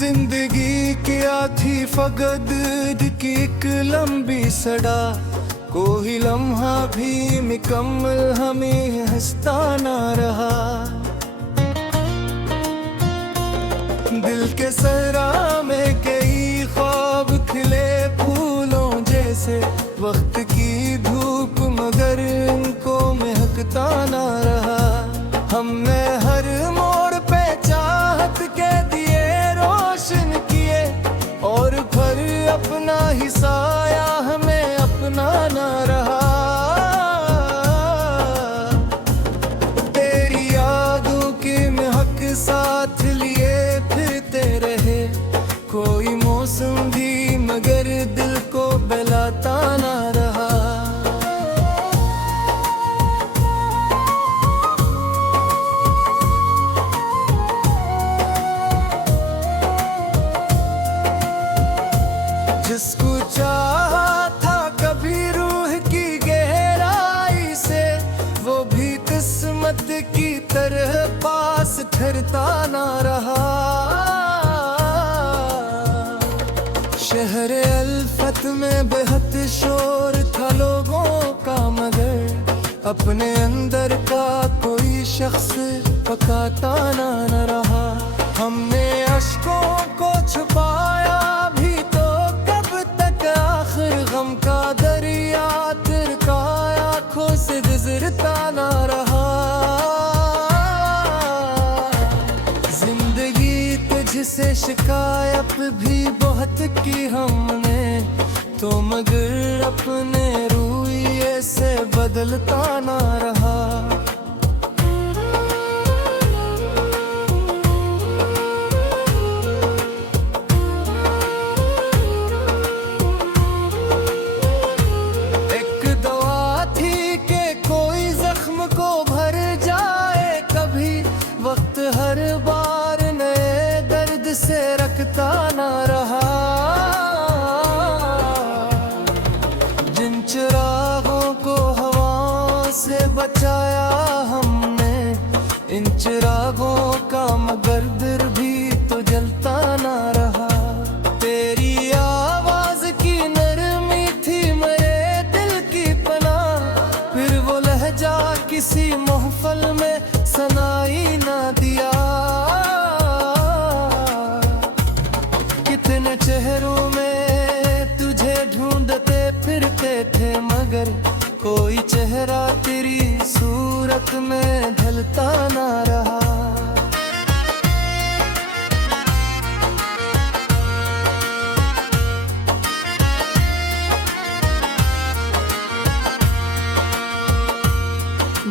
जिंदगी क्या थी फकद की एक लंबी सड़ा, कोई लम्हा भी मुकम्मल हमें हंसता ना रहा। दिल के सहरा में कई ख्वाब खिले फूलों जैसे, वक्त की धूप मगर इनको महकता ना रहा। हमने हर मोड़ पे चाहत के दिए रोशन किए, और फिर अपना ही साया हमें अपना ना रहा। तेरी यादों की महक साथ लिए फिरते रहे, कोई मौसम भी मगर दिल को बहलाता ना रहा। जिसको चाहा था कभी रूह की गहराई से, वो भी किस्मत की तरह पास ठहरता ना रहा। शहर अल्फत में बेहद शोर था लोगों का, मगर अपने अंदर का कोई शख्स पकाता ना रहा। हमने अश्कों को छुपाया भी तो कब तक, आखिर गम का दरिया तिरकाय आँखों से गुजरता ना रहा। जिंदगी तुझसे शिकायत भी बहुत की हमने, तो मगर अपने रूइये से बदलता ना रहा। एक दवा थी कि कोई जख्म को भर जाए कभी, वक्त हर बार नए दर्द से रखता ना रहा। जिन चिरागों को हवाओं से बचाया हमने, इन चिरागों का मगर दिल भी तो जलता ना रहा। तेरी आवाज की नरमी थी मेरे दिल की पनाह, फिर वो लहजा किसी महफल में सुनाई ना दिया। कितने चेहरों में तुझे ढूंढते फिरते थे, मगर कोई चेहरा तेरी सूरत में ढलता ना रहा।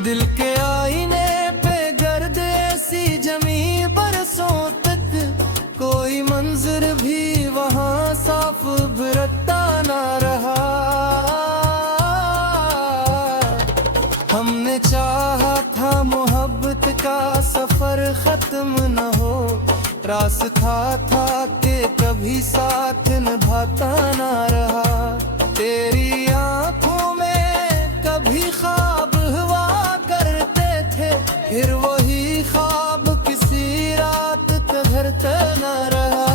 दिल के आईने पे गर्द ऐसी जमी बरसों तक, कोई मंजर भी वहाँ साफ भरता ना रहा। हमने चाहा था मोहब्बत का सफर खत्म न हो, रास्ता था कि कभी साथ निभाता ना रहा। तेरी आंखों में कभी ख्वाब हुआ करते थे, फिर वही ख्वाब किसी रात ठहरता ना रहा।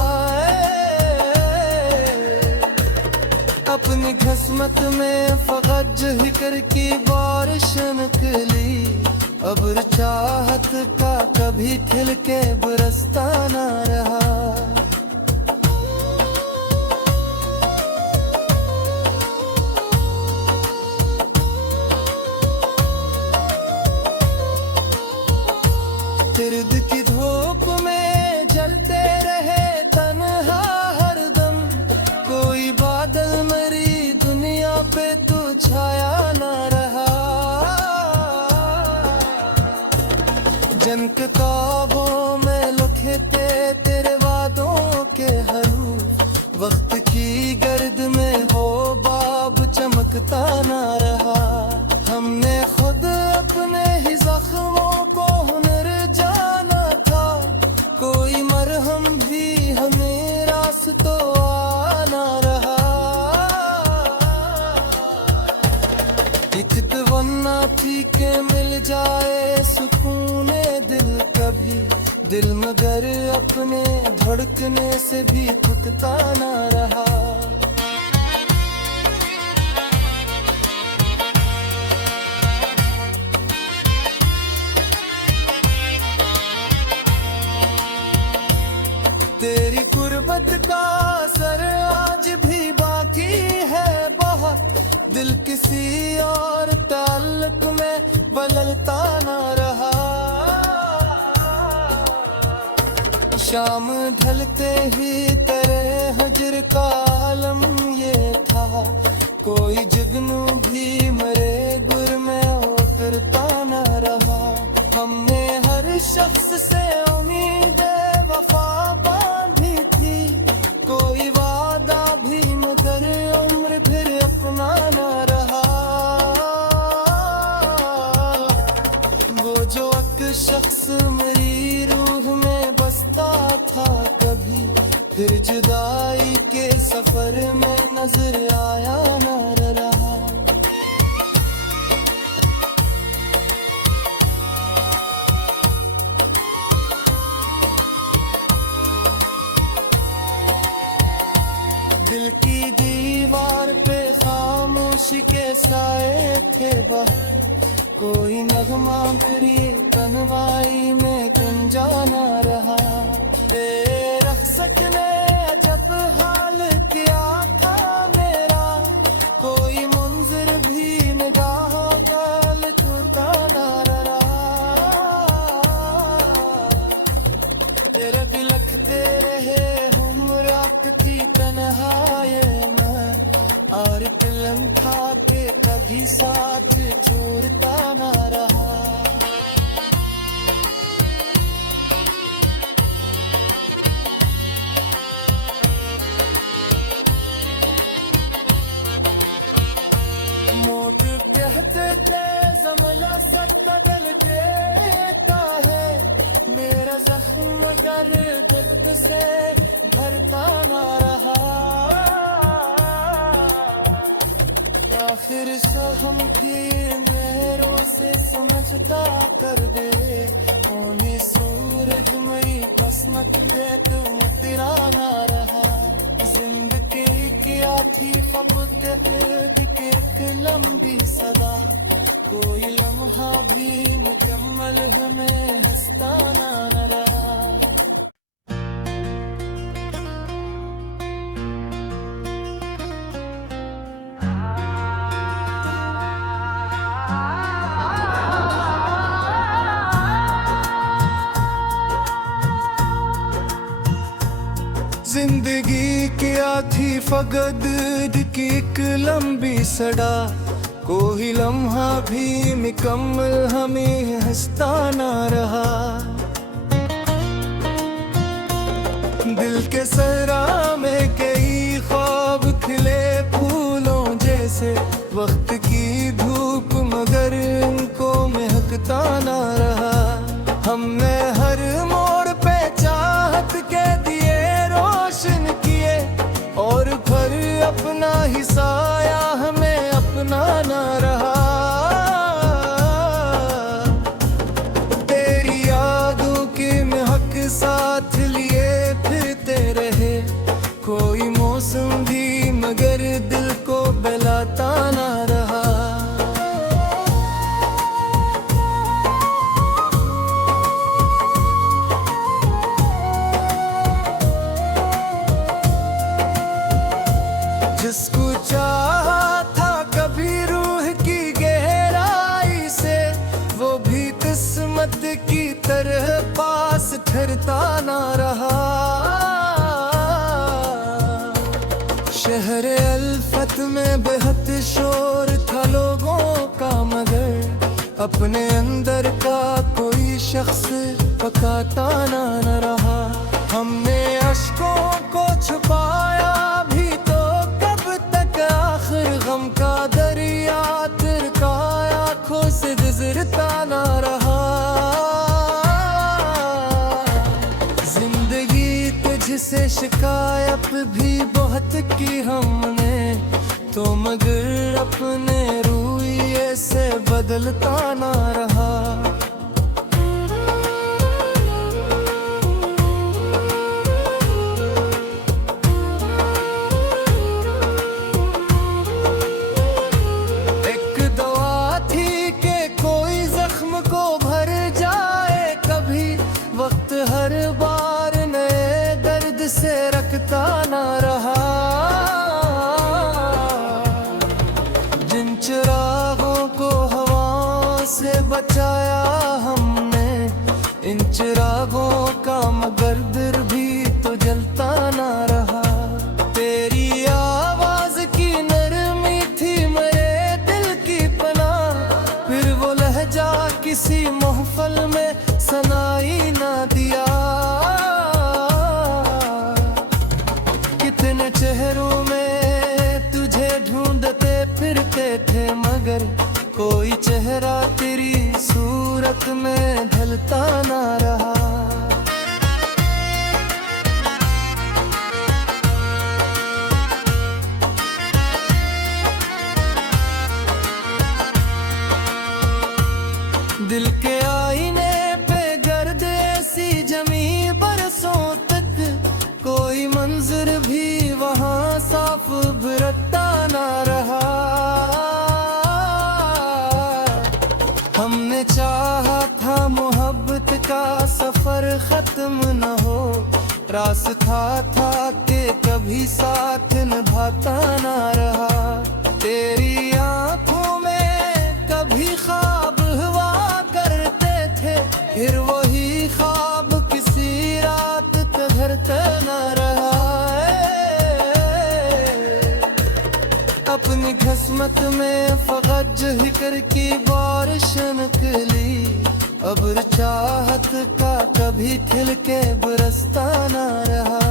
अपनी किस्मत में फकत जिक्र की बारिश निकली, अब चाहत का कभी खिल के बरसता ना रहा। तिर्द की धूप में जलते रहे तन्हा हरदम, कोई बादल मरी दुनिया पे तो छाया ना रहा। जन किताबों में लिखे थे तेरे वादों के हरूफ, वक्त की गर्द में वो बाब चमकता ना रहा। हमने खुद अपने ही जख्मों को हुनर जाना था, कोई मरहम भी हमें रास्तों आना रहा। एक तमन्ना थी कि मिल जाए सुकून दिल कभी, दिल मगर अपने धड़कने से भी थकता ना रहा। तेरी कुर्बत का असर आज भी बाकी है बहुत, दिल किसी और ताल्लुक में बदलता ना रहा। शाम ढलते ही तेरे हजर का आलम ये था, कोई जुगनू भी मरे गुर में उतरता ना रहा। हमने हर शख्स से उम्मीद वफा बांधी थी, कोई वादा भी मगर उम्र फिर अपना ना रहा। वो जो एक शख्स मेरी रूह में बसता था कभी, फिर जुदाई के सफर में नजर आया ना रहा। दिल की दीवार पे खामोशी के साए थे बाहर, कोई नगमा मेरी तन्हाई में गुंजा ना रहा। तेरे रख्सत ने जब हाल किया था मेरा, कोई मुंजिर भी निगाहों का छूता ना रहा। तेरे बिलखते रहे थी तन्हाई में, और तिलम खा के कभी साथ छोड़ता ना रहा। मोट कहते थे ज़माना सत्ता दल देता है, मेरा जख्म मगर दर्द से भरता ना रहा। आखिर हम की मेरों से समझता कर दे, कोई सूरज मई कसमत दे तुम तेरा ना रहा। जिंदगी क्या थी फकत इर्द की एक लंबी सदा, कोई लम्हा भी मुकम्मल हमें हंसता ना रहा। जिंदगी क्या थी फकत की एक लंबी सड़ा, कोई लम्हा भी मुकम्मल हमें हंसता ना रहा। दिल के सरा में कई ख्वाब खिले फूलों जैसे, वक्त की धूप मगर इनको महकता ना रहा। हमने हर मोड़ पे चाहत के दिए रोशन किए, और फिर अपना ही साया हमें अपना ना रहा। तेरी यादों की महक साथ लिए फिरते रहे, कोई मौसम भी मगर दिल को बहलाता ना रहा। जिसको चाहा था कभी रूह की गहराई से, वो भी किस्मत की तरह पास ठहरता ना रहा। शहर अल्फत में बेहद शोर था लोगों का, मगर अपने अंदर का कोई शख्स पकाता ना रहा। हमने अश्कों को छुपाया भी तो कब तक, आखिर गम का दरिया तिरकाया आँखों से गुजरता ना रहा। जिंदगी तुझसे शिकायत भी बहुत की हमने, तो मगर अपने रूइये से बदलता ना रहा। दर्द से रखता ना रहा। जिन चिरागों को हवा से बचाया हमने, इन चिरागों का मगर दिल भी तो जलता ना रहा। तेरी आवाज की नरमी थी मेरे दिल की पनाह, फिर वो लहजा किसी महफिल में सुनाई ना दिया। कितने चेहरों में तुझे ढूंढते फिरते थे, मगर कोई चेहरा तेरी सूरत में ढलता ना रहा। दिल के आईने पे गर्द ऐसी जमी बरसों तक, कोई मंजर भी वहाँ साफ भरता ना रहा। हमने चाहा था मोहब्बत का सफर खत्म न हो, रास्ता था कि कभी साथ निभाता ना रहा। तेरी आंखों में कभी ख्वाब हुआ करते थे, फिर वही ख्वाब किसी रात तधरता ना रहा। अपनी किस्मत में फकत जिक्र की बारिश निकली, अब चाहत का कभी खिल के बरसता ना रहा।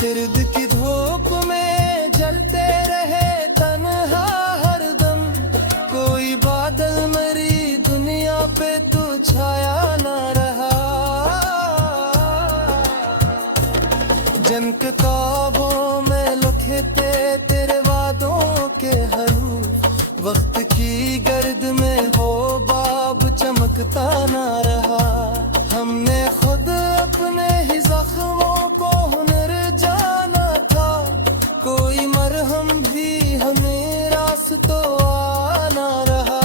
तिर्द की धूप में जलते रहे तन्हा हरदम, कोई बादल मरी दुनिया पे तो छाया ना रहा। जन किताबों में लिखे थे तेरे वादों के हरूफ, वक्त की गर्द में वो बाब चमकता ना रहा। हमने खुद अपने ही जख्मों को हुनर जाना था, कोई मरहम भी हमें रास्तों आना रहा।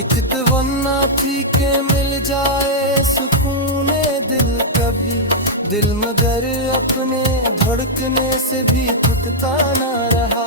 एक तमन्ना थी के मिल जाए सुकून दिल कभी, दिल मगर अपने धड़कने से भी थकता ना रहा।